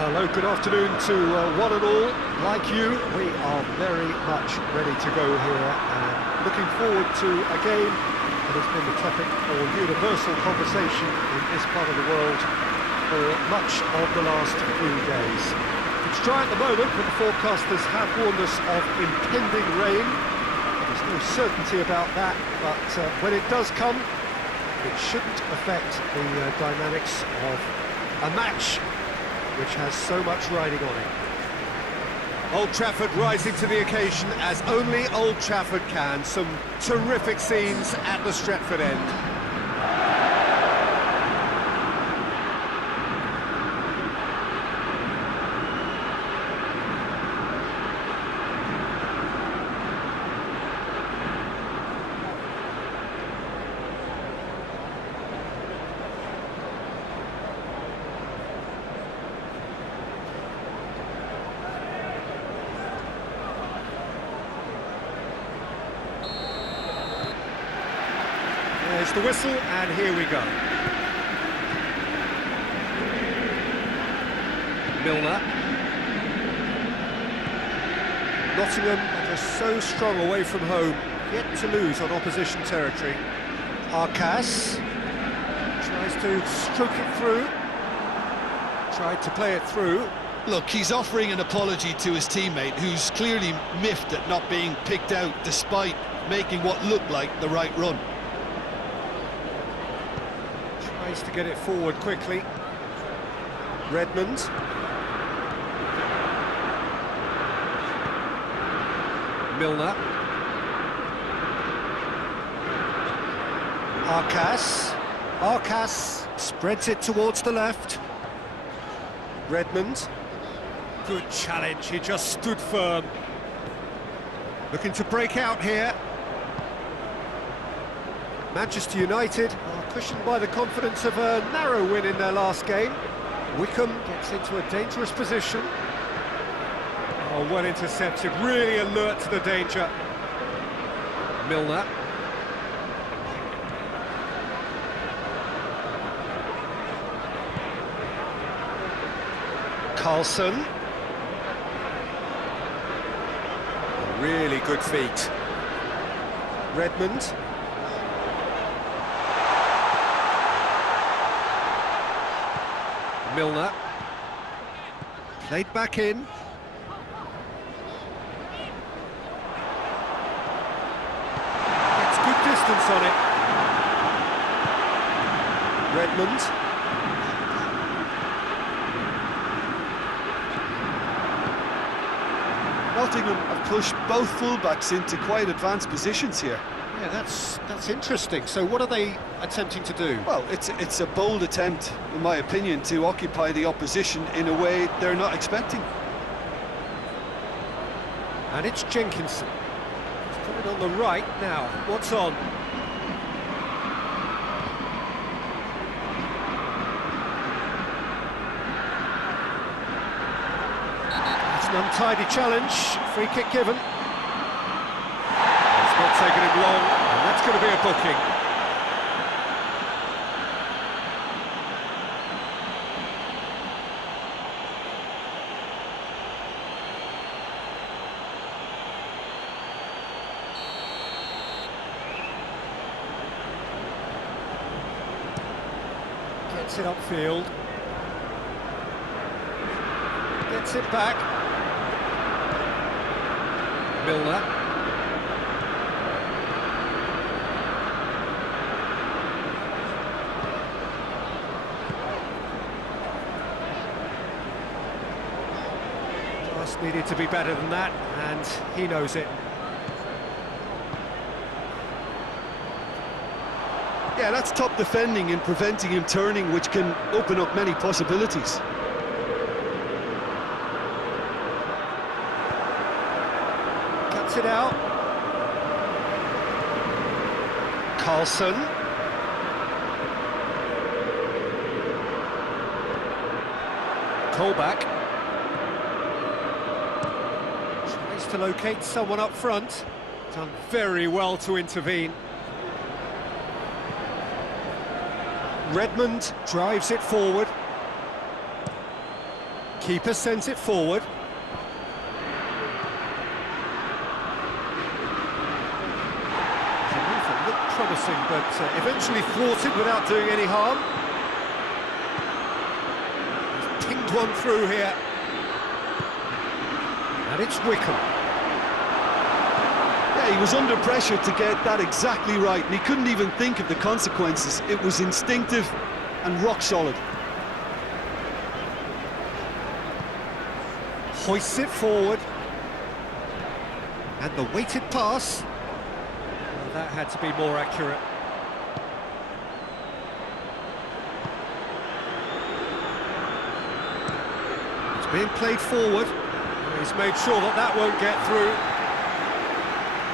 Hello, good afternoon to one and all. Like you, we are very much ready to go here and looking forward to a game that has been the topic for universal conversation in this part of the world for much of the last few days. It's dry at the moment, but the forecasters have warned us of impending rain. There's no certainty about that, but when it does come, it shouldn't affect the dynamics of a match which has so much riding on it. Old Trafford rising to the occasion as only Old Trafford can. Some terrific scenes at the Stretford end. the whistle, and here we go. Milner. Nottingham are just so strong away from home, yet to lose on opposition territory. Arcas tries to stroke it through, tried to play it through. Look, he's offering an apology to his teammate, who's clearly miffed at not being picked out despite making what looked like the right run. Tries to get it forward quickly. Redmond. Milner. Arcas spreads it towards the left. Redmond. Good challenge, he just stood firm. Looking to break out here. Manchester United are cushioned by the confidence of a narrow win in their last game. Wickham gets into a dangerous position. Oh, well intercepted, really alert to the danger. Milner. Carlson. Really good feet. Redmond. Milner. Played back in. Gets good distance on it. Redmond. Nottingham have pushed both fullbacks into quite advanced positions here. Yeah, that's interesting. So what are they attempting to do? Well, it's a bold attempt, in my opinion, to occupy the opposition in a way they're not expecting. And it's Jenkinson. He's coming on the right now. What's on? It's an untidy challenge. Free kick given. It's not taking him long, and that's going to be a booking. Gets it upfield. Gets it back. Milner. Just needed to be better than that, and he knows it. Yeah, that's top defending and preventing him turning, which can open up many possibilities. Cuts it out. Carlson. Colback. Tries to locate someone up front. Done very well to intervene. Redmond drives it forward. Keeper sends it forward. The movement looked promising, but eventually thwarted without doing any harm. He's pinged one through here. And it's Wickham. Yeah, he was under pressure to get that exactly right, and he couldn't even think of the consequences. It was instinctive and rock solid. Hoists it forward. And the weighted pass. Well, that had to be more accurate. It's being played forward. He's made sure that that won't get through.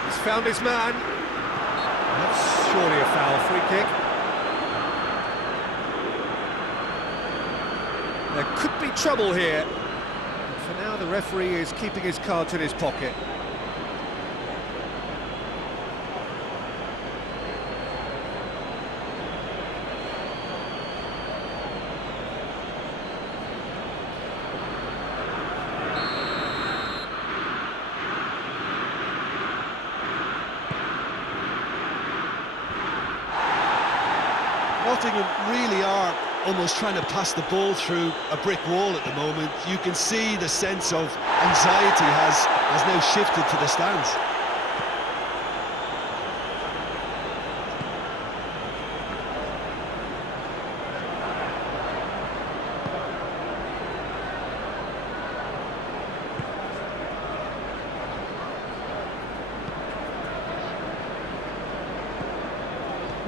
He's found his man. That's surely a foul. Free kick. There could be trouble here. For now, the referee is keeping his cards in his pocket. Nottingham really are almost trying to pass the ball through a brick wall at the moment. You can see the sense of anxiety has now shifted to the stands.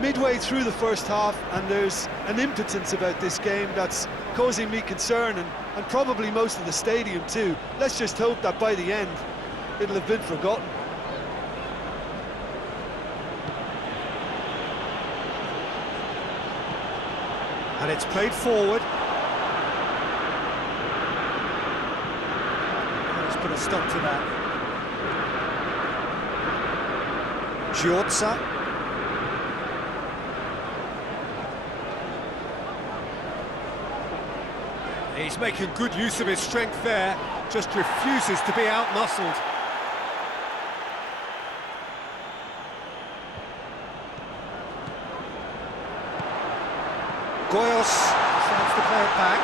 Midway through the first half, and there's an impotence about this game that's causing me concern, and probably most of the stadium too. Let's just hope that by the end it'll have been forgotten. And it's played forward. Let's put a stop to that. Giorza. He's making good use of his strength there, just refuses to be out-muscled. Goyos decides to play it back.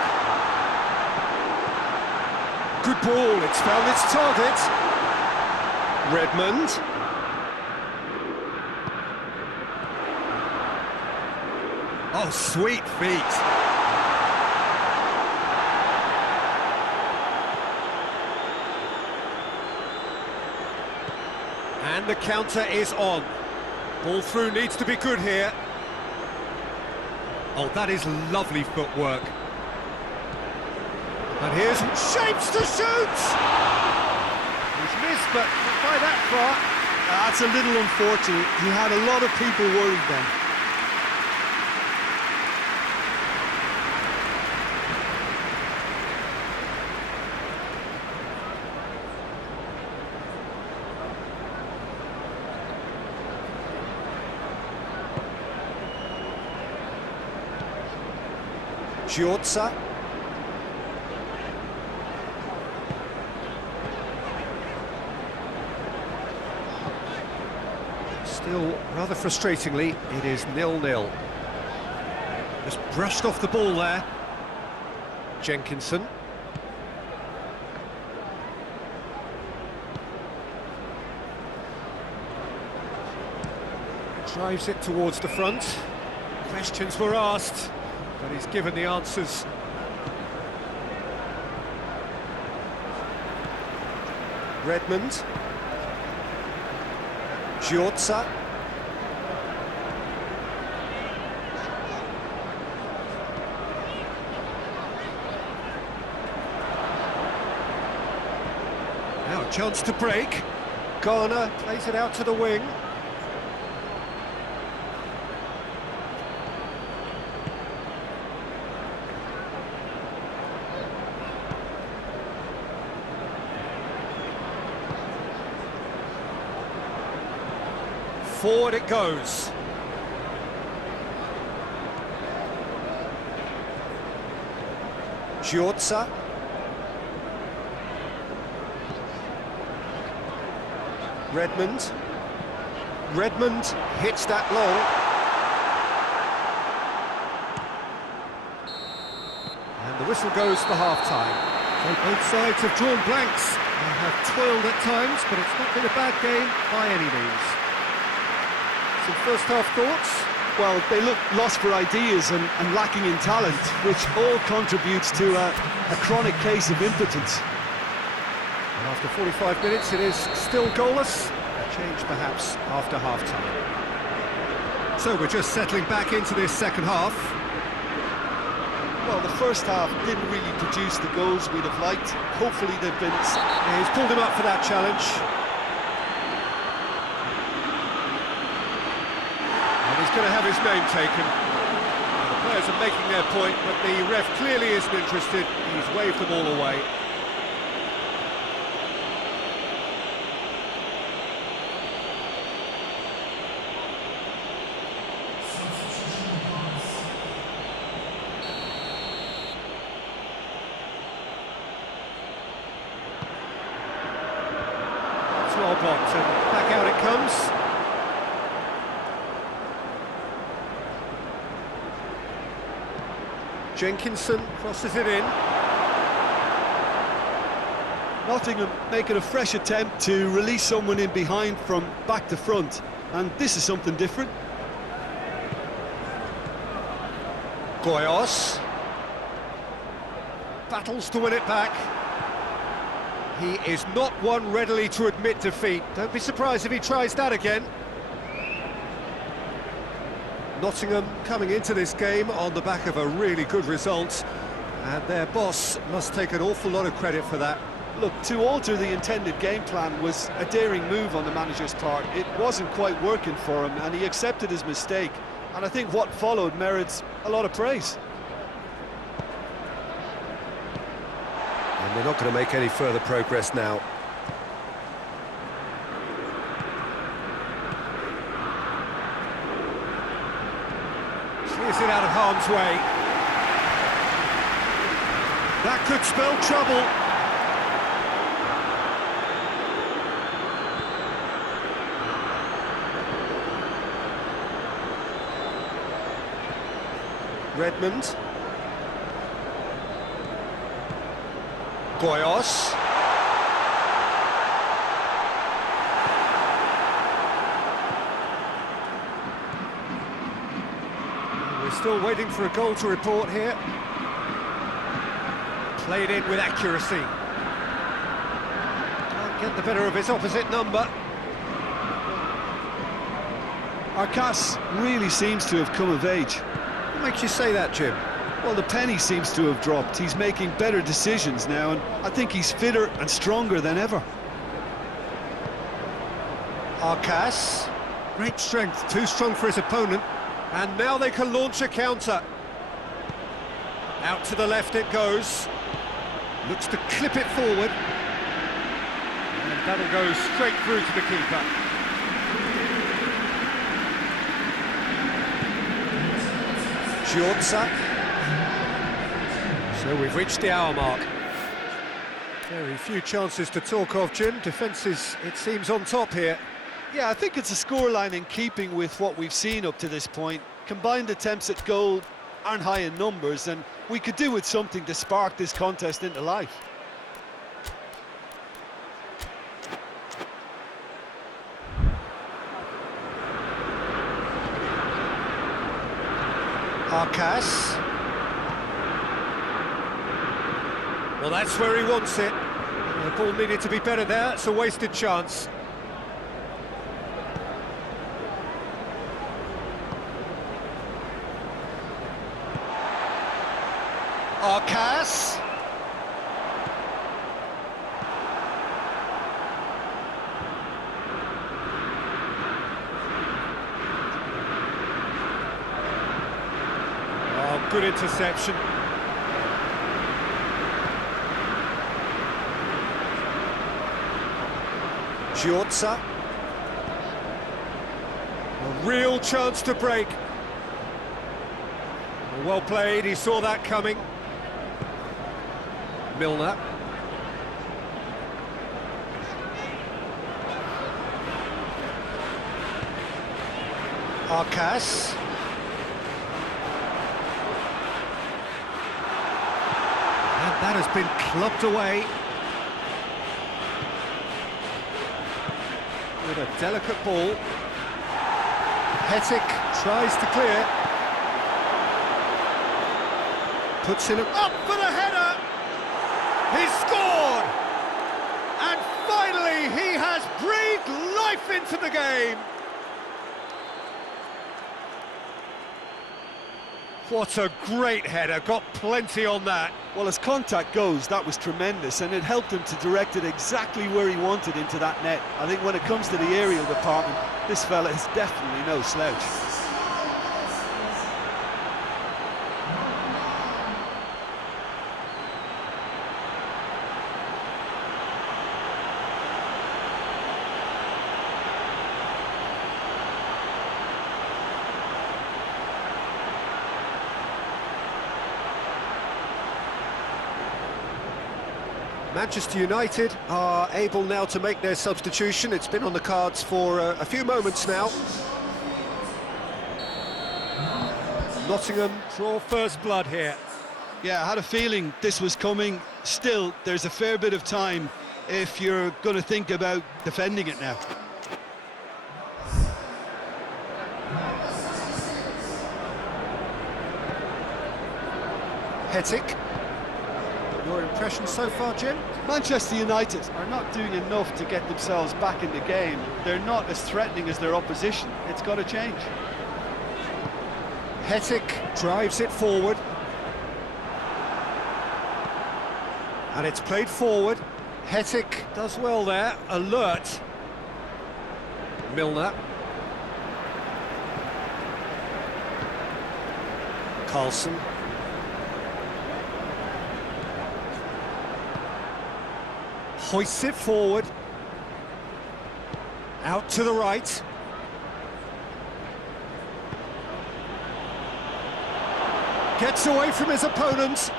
Good ball, it's found its target. Redmond. Oh, sweet feet. And the counter is on. Ball through needs to be good here. Oh, that is lovely footwork. And here's shapes to shoot! He's missed, but not by that far. That's a little unfortunate. He had a lot of people worried then. Giorza. Still, rather frustratingly, it is 0-0. Just brushed off the ball there. Jenkinson. Drives it towards the front. Questions were asked, but he's given the answers. Redmond. Giorza. Now a chance to break. Garner plays it out to the wing. Forward it goes. Giorza. Redmond. Redmond hits that long. And the whistle goes for half-time. So both sides have drawn blanks and have toiled at times, but it's not been a bad game by any means. Some first-half thoughts? Well, they look lost for ideas and lacking in talent, which all contributes to a chronic case of impotence. And after 45 minutes, it is still goalless. A change, perhaps, after half-time. So we're just settling back into this second half. Well, the first half didn't really produce the goals we'd have liked. Hopefully they've been... Yeah, he's pulled him up for that challenge. Going to have his name taken. The players are making their point, but the ref clearly isn't interested. He's waved them all away. It's well blocked, and back out it comes. Jenkinson crosses it in. Nottingham making a fresh attempt to release someone in behind from back to front, and this is something different. Goyos battles to win it back. He is not one readily to admit defeat. Don't be surprised if he tries that again. Nottingham coming into this game on the back of a really good result, and their boss must take an awful lot of credit for that. Look, to alter the intended game plan was a daring move on the manager's part. It wasn't quite working for him, and he accepted his mistake. And I think what followed merits a lot of praise. And they're not going to make any further progress now. Clears it out of harm's way. That could spell trouble. Redmond. Goyos. We're still waiting for a goal to report here. Played in with accuracy. Can't get the better of his opposite number. Arcas really seems to have come of age. What makes you say that, Jim? Well, the penny seems to have dropped. He's making better decisions now, and I think he's fitter and stronger than ever. Arcas, great strength, too strong for his opponent, and now they can launch a counter. Out to the left it goes, looks to clip it forward, and that'll go straight through to the keeper. Giorza. So we've reached the hour mark. Very few chances to talk of, Jim. Defence is, it seems, on top here. Yeah, I think it's a scoreline in keeping with what we've seen up to this point. Combined attempts at goal aren't high in numbers, and we could do with something to spark this contest into life. Arcas. Well, that's where he wants it. The ball needed to be better there. It's a wasted chance. Arcas. Oh, good interception. Giorza. A real chance to break. Well played, he saw that coming. Milner. Arcas. And that has been clubbed away. With a delicate ball. Hetic tries to clear. Puts in up for the header. He scored! And finally he has breathed life into the game. What a great header, got plenty on that. Well, as contact goes, that was tremendous, and it helped him to direct it exactly where he wanted into that net. I think when it comes to the aerial department, this fella is definitely no slouch. Manchester United are able now to make their substitution. It's been on the cards for a few moments now. Nottingham draw first blood here. Yeah, I had a feeling this was coming. Still, there's a fair bit of time if you're going to think about defending it now. Hetic. Your impression so far, Jim? Manchester United are not doing enough to get themselves back in the game. They're not as threatening as their opposition. It's got to change. Hetic drives it forward. And it's played forward. Hetic does well there, alert. Milner. Carlson. Hoists it forward. Out to the right. Gets away from his opponent.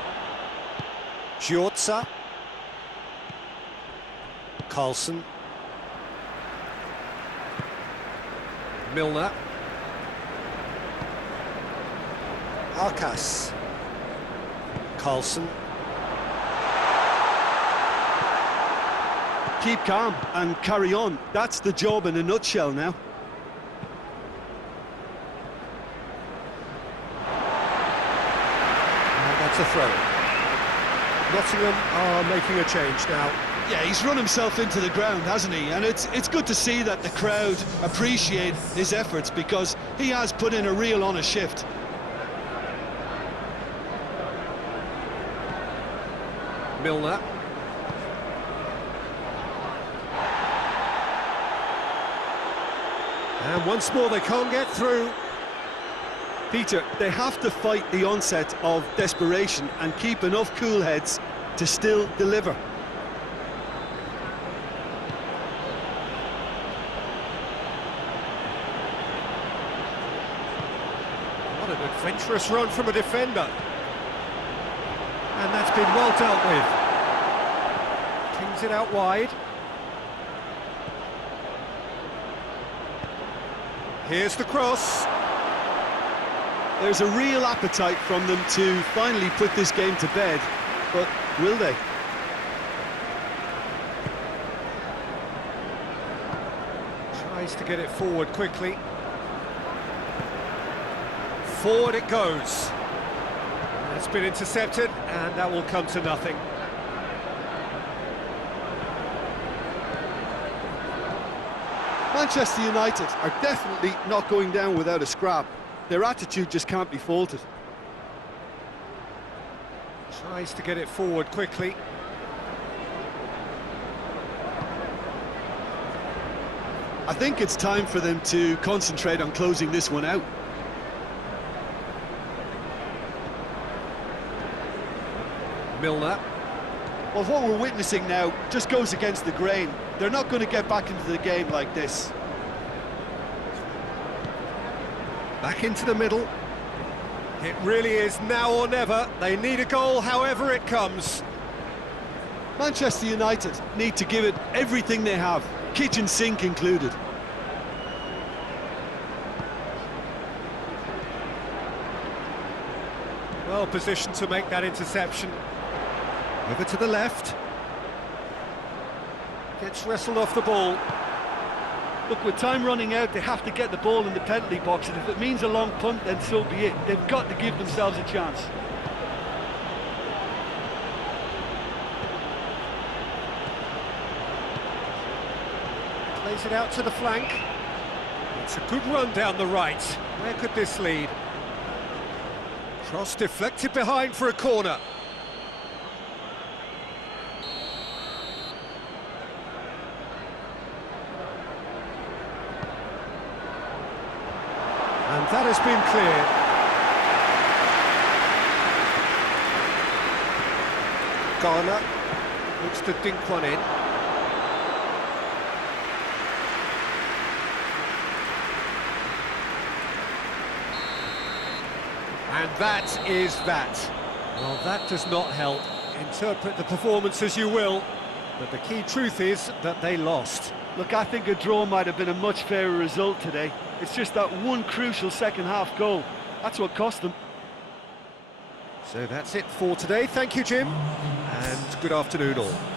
Giorza. Carlson. Milner. Arcas. Carlson. Keep calm and carry on. That's the job in a nutshell now. And that's a throw. Nottingham are making a change now. Yeah, he's run himself into the ground, hasn't he? And it's good to see that the crowd appreciate his efforts, because he has put in a real honest shift. Milner. And once more they can't get through. Peter, they have to fight the onset of desperation and keep enough cool heads to still deliver. What an adventurous run from a defender. And that's been well dealt with. Kings it out wide. Here's the cross. There's a real appetite from them to finally put this game to bed, but will they? Tries to get it forward quickly. Forward it goes. It's been intercepted, and that will come to nothing. Manchester United are definitely not going down without a scrap. Their attitude just can't be faulted. Tries to get it forward quickly. I think it's time for them to concentrate on closing this one out. Milner. Well, what we're witnessing now just goes against the grain. They're not going to get back into the game like this. Back into the middle. It really is now or never. They need a goal, however it comes. Manchester United need to give it everything they have, kitchen sink included. Well positioned to make that interception. Over to the left. Gets wrestled off the ball. Look, with time running out, they have to get the ball in the penalty box, and if it means a long punt, then so be it. They've got to give themselves a chance. Plays it out to the flank. It's a good run down the right. Where could this lead? Cross deflected behind for a corner. And that has been cleared. Garner looks to dink one in. And that is that. Well, that does not help. Interpret the performance as you will, but the key truth is that they lost. Look, I think a draw might have been a much fairer result today. It's just that one crucial second-half goal. That's what cost them. So that's it for today. Thank you, Jim, and good afternoon all.